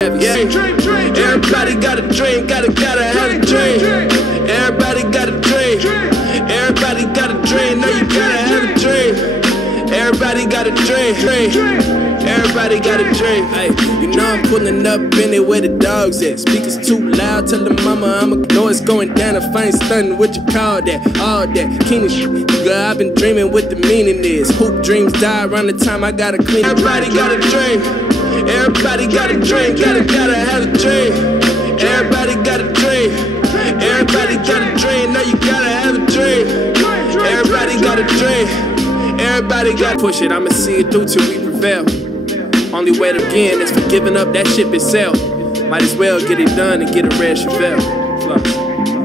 Yeah, everybody got a dream, gotta have a dream. Everybody got a dream. Everybody got a dream, no, you gotta have a dream. Everybody got a dream. Everybody got a dream. Hey, you know I'm pulling up in it where the dogs at. Speakers too loud, tell the mama I'ma know it's going down. If I ain't stunning, what you call that? All that Keenan shit. Girl, I've been dreaming what the meaning is. Hoop dreams die around the time I gotta clean. Everybody got a dream. Everybody got a dream, gotta have a dream. Everybody got a dream. Everybody got a dream, no, you gotta have a dream. Everybody got a dream. Everybody got push it, I'ma see it through till we prevail. Only way to begin is for giving up that ship itself. Might as well get it done and get a red Chevelle. Flux.